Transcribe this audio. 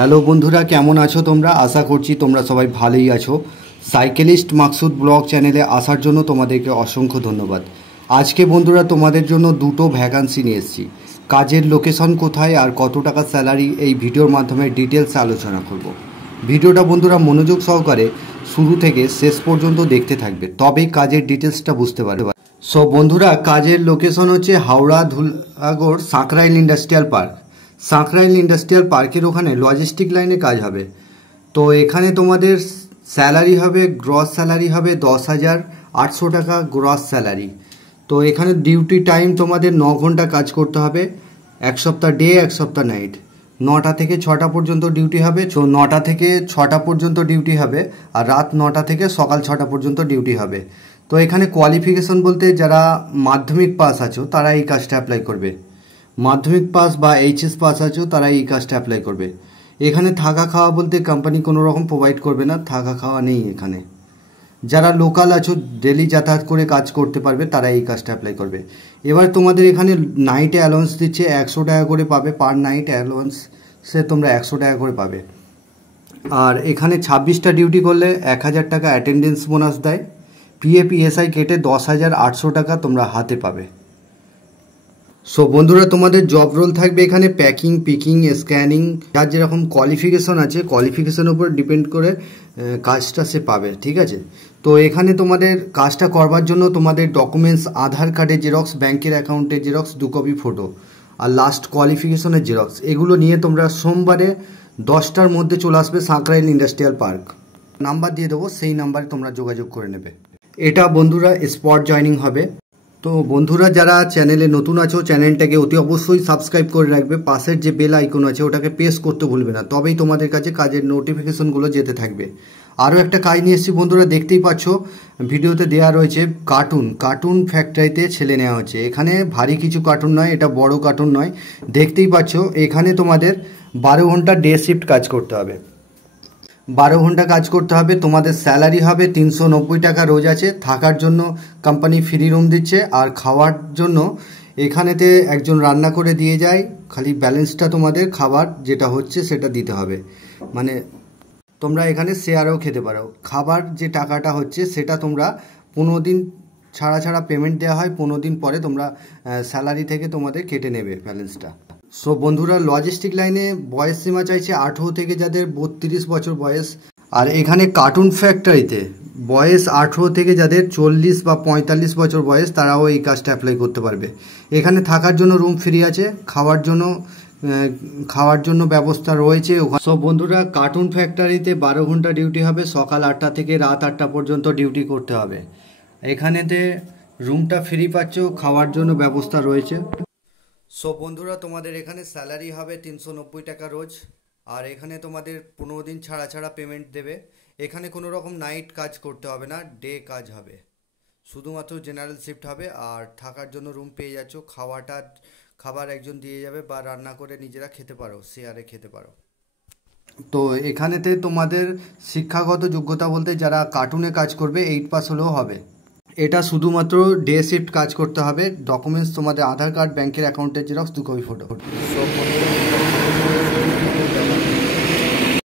Hello বন্ধুরা, কেমন আছো তোমরা? আশা করছি তোমরা সবাই ভালোই আছো। সাইকেলিস্ট মাকসুদ ব্লগ চ্যানেলে আসার জন্য তোমাদেরকে অসংখ্য ধন্যবাদ। আজকে বন্ধুরা তোমাদের জন্য দুটো ভ্যাকান্সি নিয়ে এসেছি। কাজের লোকেশন কোথায় আর কত টাকা স্যালারি, এই ভিডিওর মাধ্যমে ডিটেলস আলোচনা করব। ভিডিওটা বন্ধুরা মনোযোগ সহকারে শুরু থেকে শেষ পর্যন্ত দেখতে থাকবে, তবেই কাজের ডিটেলসটা বুঝতে পারবে। সো বন্ধুরা, কাজের লোকেশন হচ্ছে Howrah Dhulagarh Sankrail industrial park. Sankrail industrial পার্কের ওখানে লজিস্টিক লাইনে কাজ হবে। তো এখানে তোমাদের স্যালারি হবে, গ্রস স্যালারি হবে 10,800 টাকা গ্রস স্যালারি। তো এখানে ডিউটি টাইম তোমাদের 9 ঘন্টা কাজ করতে হবে, এক সপ্তাহ ডে এক সপ্তাহ নাইট। 9টা থেকে 6টা পর্যন্ত ডিউটি হবে, 9টা থেকে 6টা পর্যন্ত ডিউটি হবে, আর রাত 9টা থেকে সকাল 6টা পর্যন্ত ডিউটি হবে। তো এখানে কোয়ালিফিকেশন বলতে যারা মাধ্যমিক পাস আছো তারা এই কাজটা অ্যাপ্লাই করবে। মাধ্যমিক পাস বা এইচএস পাস আছো তারা এই কাজটা অ্যাপ্লাই করবে। এখানে থাকা খাওয়া বলতে কোম্পানি কোনো রকম প্রোভাইড করবে না, থাকা খাওয়া নেই এখানে। যারা লোকাল আছো, ডেলি যাতায়াত করে কাজ করতে পারবে, তারা এই কাজটা অ্যাপ্লাই করবে। এবার তোমাদের এখানে নাইটে অ্যালাউন্স দিচ্ছে 100 টাকা করে পাবে, পার নাইট অ্যালাউন্সে তোমরা 100 টাকা করে পাবে। আর এখানে 26টা ডিউটি করলে 1000 টাকা অ্যাটেন্ডেন্স বোনাস দেয়। পিএফ-ইএসআই কেটে 10,800 টাকা তোমরা হাতে পাবে। সো বন্ধুরা, তোমাদের জব রোল থাকবে এখানে প্যাকিং, পিকিং, স্ক্যানিং। যার যেরকম কোয়ালিফিকেশন আছে, কোয়ালিফিকেশনের উপর ডিপেন্ড করে কাজটা সে পাবে, ঠিক আছে? তো এখানে তোমাদের কাজটা করবার জন্য তোমাদের ডকুমেন্টস, আধার কার্ডের জেরক্স, ব্যাংকের অ্যাকাউন্টের জেরক্স, 2 কপি ফটো, আর লাস্ট কোয়ালিফিকেশনের জেরক্স, এগুলো নিয়ে তোমরা সোমবারে 10টার মধ্যে চলে আসবে সাঁকরাইল ইন্ডাস্ট্রিয়াল পার্ক। নাম্বার দিয়ে দেবো, সেই নাম্বারে তোমরা যোগাযোগ করে নেবে। এটা বন্ধুরা স্পট জয়নিং হবে। তো বন্ধুরা, যারা চ্যানেলে নতুন আছো চ্যানেলটাকে অতি অবশ্যই সাবস্ক্রাইব করে রাখবে। পাশের যে বেল আইকন আছে ওটাকে প্রেস করতে ভুলবে না, তবেই তোমাদের কাছে কাজের নোটিফিকেশনগুলো যেতে থাকবে। আরও একটা কাজ নিয়ে এসেছি বন্ধুরা, দেখতেই পাচ্ছ ভিডিওতে দেওয়া রয়েছে কার্টুন ফ্যাক্টরিতে ছেলে নেওয়া হচ্ছে। এখানে ভারী কিছু কার্টুন নয়, এটা বড় কার্টুন নয়। দেখতেই পাচ্ছ এখানে তোমাদের 12 ঘন্টা ডে শিফট কাজ করতে হবে, 12 ঘন্টা কাজ করতে হবে। তোমাদের স্যালারি হবে 390 টাকা রোজ আছে। থাকার জন্য কোম্পানি ফ্রি রুম দিচ্ছে, আর খাওয়ার জন্য এখানেতে একজন রান্না করে দিয়ে যায়। খালি ব্যালেন্সটা তোমাদের খাবার যেটা হচ্ছে সেটা দিতে হবে। মানে তোমরা এখানে শেয়ারেও খেতে পারো। খাবার যে টাকাটা হচ্ছে সেটা তোমরা 15 দিন ছাড়া পেমেন্ট দেওয়া হয়। 15 দিন পরে তোমরা স্যালারি থেকে তোমাদের কেটে নেবে ব্যালেন্সটা। সো বন্ধুরা, লজিস্টিক লাইনে বয়স সীমা চাইছে 18 থেকে যাদের 32 বছর বয়স। আর এখানে কার্টুন ফ্যাক্টরিতে বয়স 18 থেকে যাদের 40 বা 45 বছর বয়স, তারাও এই কাজটা অ্যাপ্লাই করতে পারবে। এখানে থাকার জন্য রুম ফ্রি আছে, খাওয়ার জন্য ব্যবস্থা রয়েছে। সব বন্ধুরা, কার্টুন ফ্যাক্টরিতে 12 ঘন্টা ডিউটি হবে, সকাল 8টা থেকে রাত 8টা পর্যন্ত ডিউটি করতে হবে। এখানেতে রুমটা ফ্রি পাচ্ছ, খাওয়ার জন্য ব্যবস্থা রয়েছে। সো বন্ধুরা, তোমাদের এখানে স্যালারি হবে 390 টাকা রোজ। আর এখানে তোমাদের 15 দিন ছাড়া পেমেন্ট দেবে। এখানে কোনো রকম নাইট কাজ করতে হবে না, ডে কাজ হবে, শুধুমাত্র জেনারেল শিফট হবে। আর থাকার জন্য রুম পেয়ে যাচ্ছ। খাবার একজন দিয়ে যাবে, বা রান্না করে নিজেরা খেতে পারো, শেয়ারে খেতে পারো। তো এখানেতে তোমাদের শিক্ষাগত যোগ্যতা বলতে যারা কার্টুনে কাজ করবে 8 পাস হলেও হবে। এটা শুধুমাত্র ডে শিফট কাজ করতে হবে। ডকুমেন্টস তোমাদের আধার কার্ড, ব্যাংকের অ্যাকাউন্টের জেরক্স, 2 কপি ফটো।